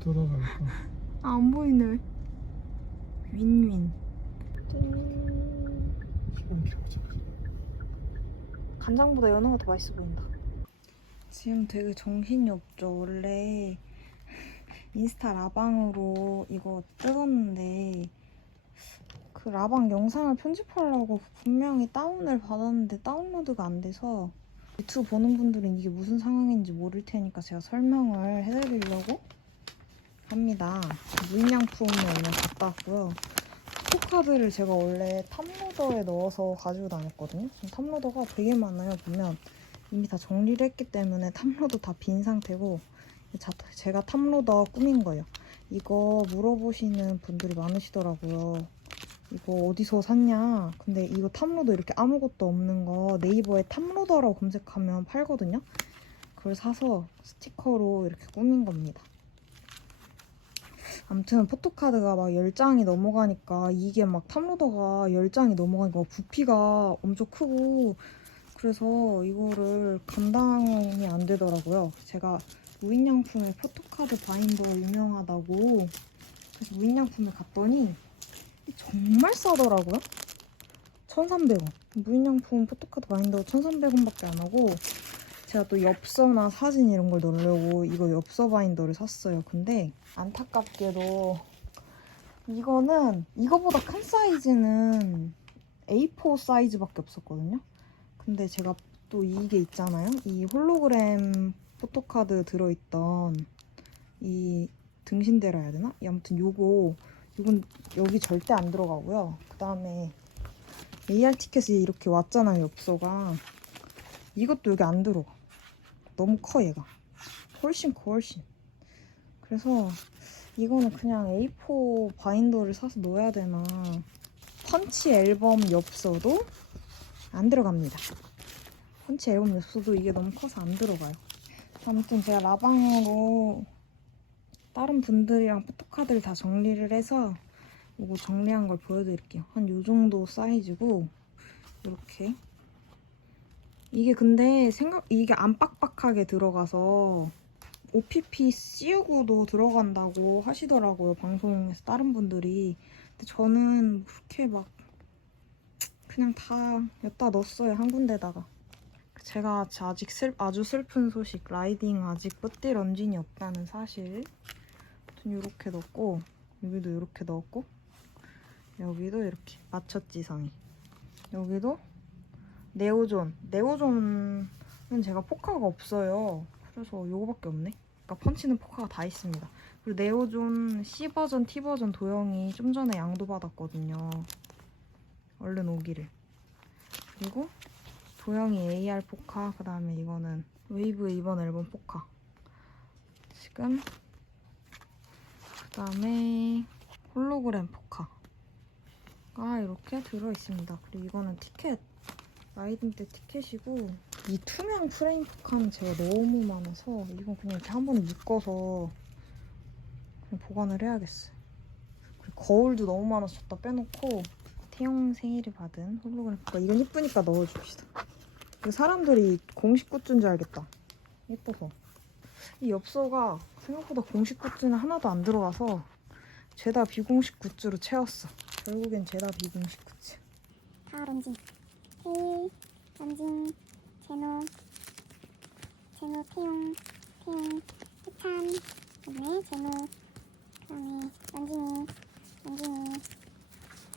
돌아갈까? 아, 안 보이네. 윈윈. 간장보다 연어가 더 맛있어 보인다. 지금 되게 정신이 없죠. 원래 인스타 라방으로 이거 찍었는데 그 라방 영상을 편집하려고 분명히 다운을 받았는데 다운로드가 안 돼서 유튜브 보는 분들은 이게 무슨 상황인지 모를 테니까 제가 설명을 해드리려고 합니다. 무인양품을 갖다 왔고요. 포토카드를 제가 원래 탑로더에 넣어서 가지고 다녔거든요. 탑로더가 되게 많아요. 보면 이미 다 정리를 했기 때문에 탑로더 다 빈 상태고 자, 제가 탑로더 꾸민 거예요. 이거 물어보시는 분들이 많으시더라고요. 이거 어디서 샀냐? 근데 이거 탑로더 이렇게 아무것도 없는 거 네이버에 탑로더라고 검색하면 팔거든요. 그걸 사서 스티커로 이렇게 꾸민 겁니다. 아무튼 포토카드가 막 10장이 넘어가니까 이게 막 탑로더가 10장이 넘어가니까 부피가 엄청 크고 그래서 이거를 감당이 안 되더라고요. 제가 무인양품에 포토카드 바인더 유명하다고 그래서 무인양품에 갔더니 정말 싸더라고요. 1,300원. 무인양품 포토카드 바인더 1,300원밖에 안 하고 제가 또 엽서나 사진 이런 걸 넣으려고 이거 엽서 바인더를 샀어요. 근데 안타깝게도 이거는 이거보다 큰 사이즈는 A4 사이즈밖에 없었거든요. 근데 제가 또 이게 있잖아요. 이 홀로그램 포토카드 들어있던 이 등신대라 해야 되나? 이 아무튼 요거 이건 여기 절대 안 들어가고요. 그 다음에 AR 티켓이 이렇게 왔잖아요. 엽서가 이것도 여기 안 들어가. 너무 커 얘가. 훨씬 커 훨씬. 그래서 이거는 그냥 A4 바인더를 사서 넣어야 되나. 펀치 앨범 엽서도 안 들어갑니다. 펀치 앨범 엽서도 이게 너무 커서 안 들어가요. 아무튼 제가 라방으로 다른 분들이랑 포토카드를 다 정리를 해서 이거 정리한 걸 보여드릴게요. 한요 정도 사이즈고 이렇게 이게 근데 생각 이게 안 빡빡하게 들어가서 OPP 씌우고도 들어간다고 하시더라고요 방송에서 다른 분들이. 근데 저는 그렇게 막 그냥 다 여기다 넣었어요 한 군데다가. 제가 아직 슬, 아주 슬픈 소식 라이딩 아직 뿌띠 런쥔이 없다는 사실. 아무튼 이렇게 넣었고 여기도 이렇게 넣었고 여기도 이렇게 맞췄지 상이. 여기도 네오존. 네오존은 제가 포카가 없어요. 그래서 요거밖에 없네. 그러니까 펀치는 포카가 다 있습니다. 그리고 네오존 C버전, T버전 도형이 좀 전에 양도 받았거든요. 얼른 오기를. 그리고 도형이 AR 포카 그 다음에 이거는 웨이브 이번 앨범 포카. 지금 그 다음에 홀로그램 포카가 이렇게 들어있습니다. 그리고 이거는 티켓 라이딩 때 티켓이고 이 투명 프레임 포카는 제가 너무 많아서 이건 그냥 이렇게 한 번에 묶어서 그냥 보관을 해야겠어요 그리고 거울도 너무 많아서 다 빼놓고 태용 생일을 받은 홀로그램. 포카 이건 이쁘니까 넣어줍시다. 그 사람들이 공식 굿즈인 줄 알겠다. 예뻐서. 이 엽서가 생각보다 공식 굿즈는 하나도 안 들어가서 죄다 비공식 굿즈로 채웠어. 결국엔 죄다 비공식 굿즈. 다 런쥔 태일 런쥔 제노 제노 태용 태용 해찬 그다음에 제노 그다음에 런쥔이 런쥔이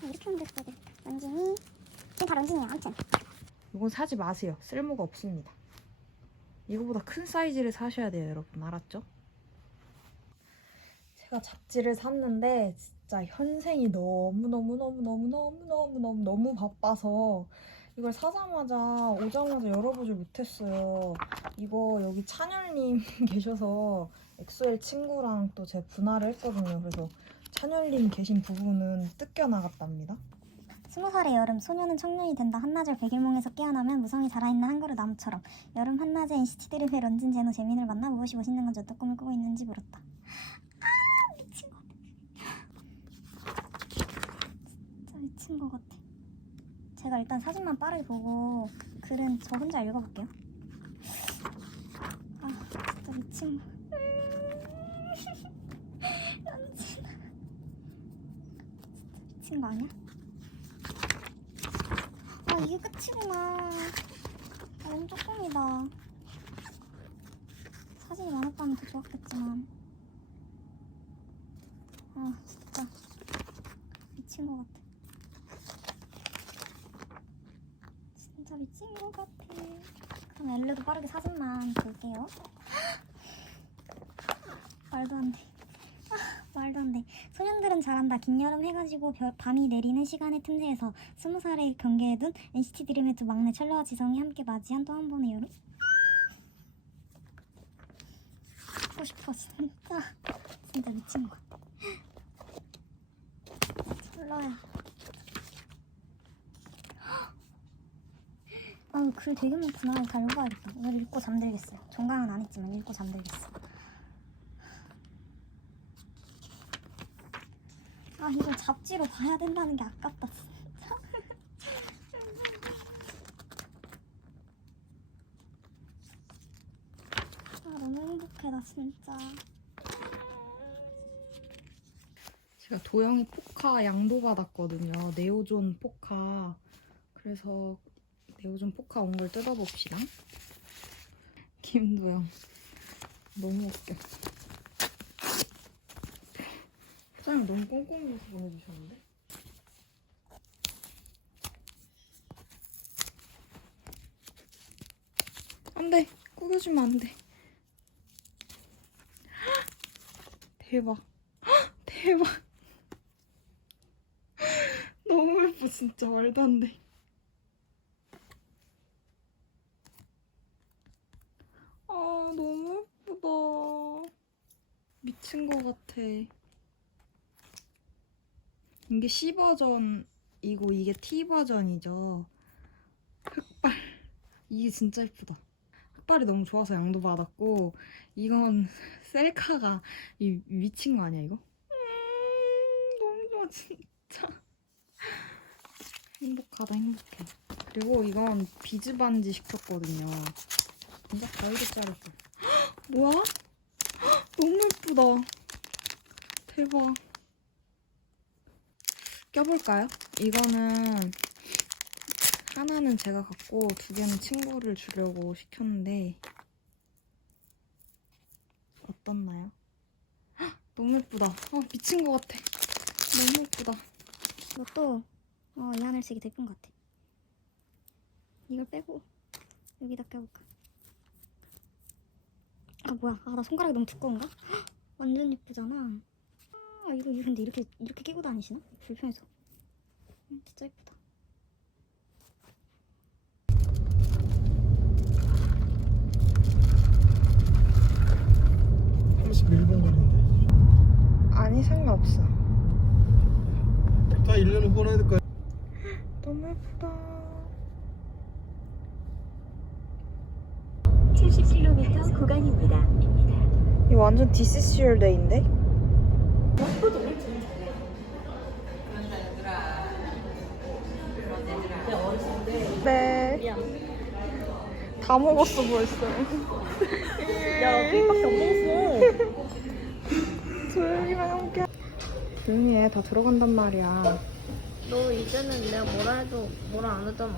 아, 이렇게 하면 될것 같아 런쥔이 지금 다 런쥔이야 아무튼 이건 사지 마세요. 쓸모가 없습니다. 이거보다 큰 사이즈를 사셔야 돼요, 여러분. 알았죠? 제가 잡지를 샀는데 진짜 현생이 너무너무너무너무너무너무너무 너무 바빠서 이걸 사자마자 오자마자 열어보질 못했어요. 이거 여기 찬열님 계셔서 엑소엘 친구랑 또 제 분할을 했거든요. 그래서 찬열님 계신 부분은 뜯겨 나갔답니다. 스무 살의 여름 소녀는 청년이 된다 한나절 백일몽에서 깨어나면 무성이 자라있는 한 그루 나무처럼 여름 한낮에 NCT 드림의 런쥔 제노 재민을 만나 무엇이 멋있는 건지 어떤 꿈을 꾸고 있는지 물었다 아 미친 것 같아 진짜 미친 것 같아 제가 일단 사진만 빠르게 보고 글은 저 혼자 읽어볼게요. 아, 진짜 미친. 음. 연진아. 미친 거 아니야? 아, 이게 끝이구나. 아, 너무 조금이다. 사진이 많았다면 더 좋았겠지만. 아, 진짜. 미친 거 같아. 친것 같아. 그럼 엘레도 빠르게 사진만 볼게요. 말도 안 돼. 아, 말도 안 돼. 소년들은 잘한다. 긴 여름 해가지고 벼- 밤이 내리는 시간의 틈새에서 스무 살에 경계해둔 NCT 드림의 두 막내 철러와 지성이 함께 맞이한 또 한 번의 여름. 하고 싶어 진짜 진짜 미친 것 같아. 철러야. 아, 글 되게 많구나. 다 읽어야겠다. 이걸 읽고 잠들겠어요. 종강은 안 했지만 읽고 잠들겠어. 아, 이걸 잡지로 봐야 된다는 게 아깝다, 진짜. 아, 너무 행복해, 나 진짜. 제가 도영이 포카 양도 받았거든요. 네오존 포카. 그래서 네오존 포카 온 걸 뜯어봅시다. 김도영. 너무 웃겨. 포장을 너무 꼼꼼히 해서 보내주셨는데? 안 돼. 꾸겨주면 안 돼. 대박. 대박. 너무 예뻐 진짜 말도 안 돼. 아 너무 예쁘다. 미친 것 같아. 이게 C 버전이고 이게 T 버전이죠. 흑발. 이게 진짜 예쁘다. 흑발이 너무 좋아서 양도 받았고 이건 셀카가 이 미친 거 아니야 이거? 음, 너무 좋아 진짜. 행복하다 행복해. 그리고 이건 비즈 반지 시켰거든요. 진짜 별개짜리 거. 뭐야? 헉, 너무 예쁘다. 대박. 껴볼까요? 이거는 하나는 제가 갖고 두 개는 친구를 주려고 시켰는데 어떻나요? 헉, 너무 예쁘다. 어, 미친 것 같아. 너무 예쁘다. 이것도 어, 이 하늘색이 더 예쁜 것 같아. 이걸 빼고 여기다 껴볼까? 아 뭐야? 아 나 손가락이 너무 두꺼운가? 헉, 완전 예쁘잖아. 아 이거 이거 근데 이렇게 이렇게 끼고 다니시나? 불편해서. 음, 진짜 예쁘다. 한 31분 걸린대. 아니 상관없어. 다 1년 후보나 해야 될까? 너무 예쁘다. 구간입니다. 이 완전 your day인데? 네. 다 먹었어 벌써. 야, 케이크밖에 안 먹었어. 조용히만 함께. 조용히 해. 다 들어간단 말이야. 너 이제는 내가 뭐라 해도 뭐라 안 하잖아.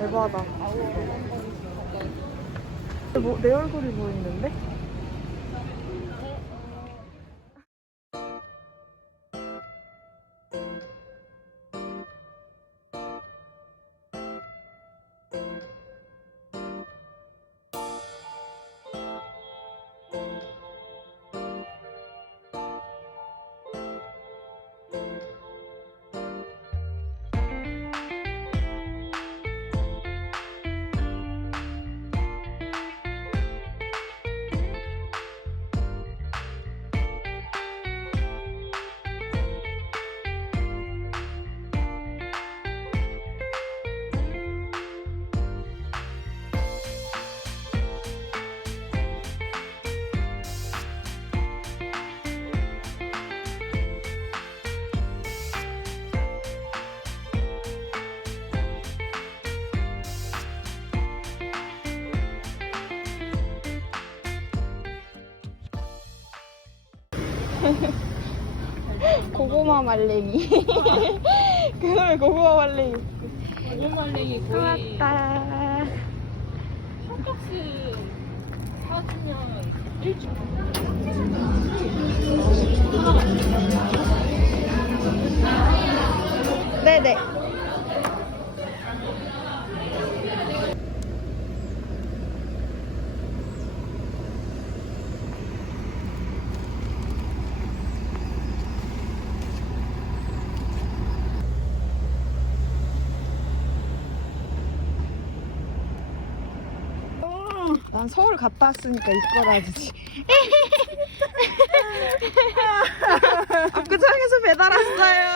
에바다. 뭐, 내 얼굴이 보이는데? 고구마 말랭이. 그걸 고구마 말랭이. 고구마 말랭이 거의 왔다. 한 박스 사주면 일주일. 네네. 난 서울 갔다 왔으니까 이거라지. 압구정에서 배달 왔어요.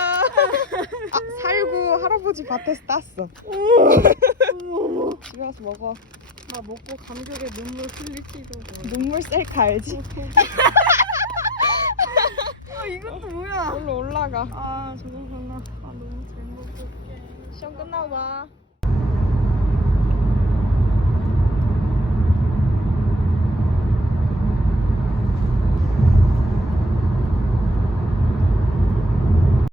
아, 살구 할아버지 밭에서 땄어. 집에 와서 먹어. 나 먹고 감격에 눈물 흘릴지도 몰라. 눈물 셀카 알지? 아 이것도 뭐야? 올라 올라가. 아 저거 구나. 아 너무 잘 먹을게. 시험 끝나고 봐.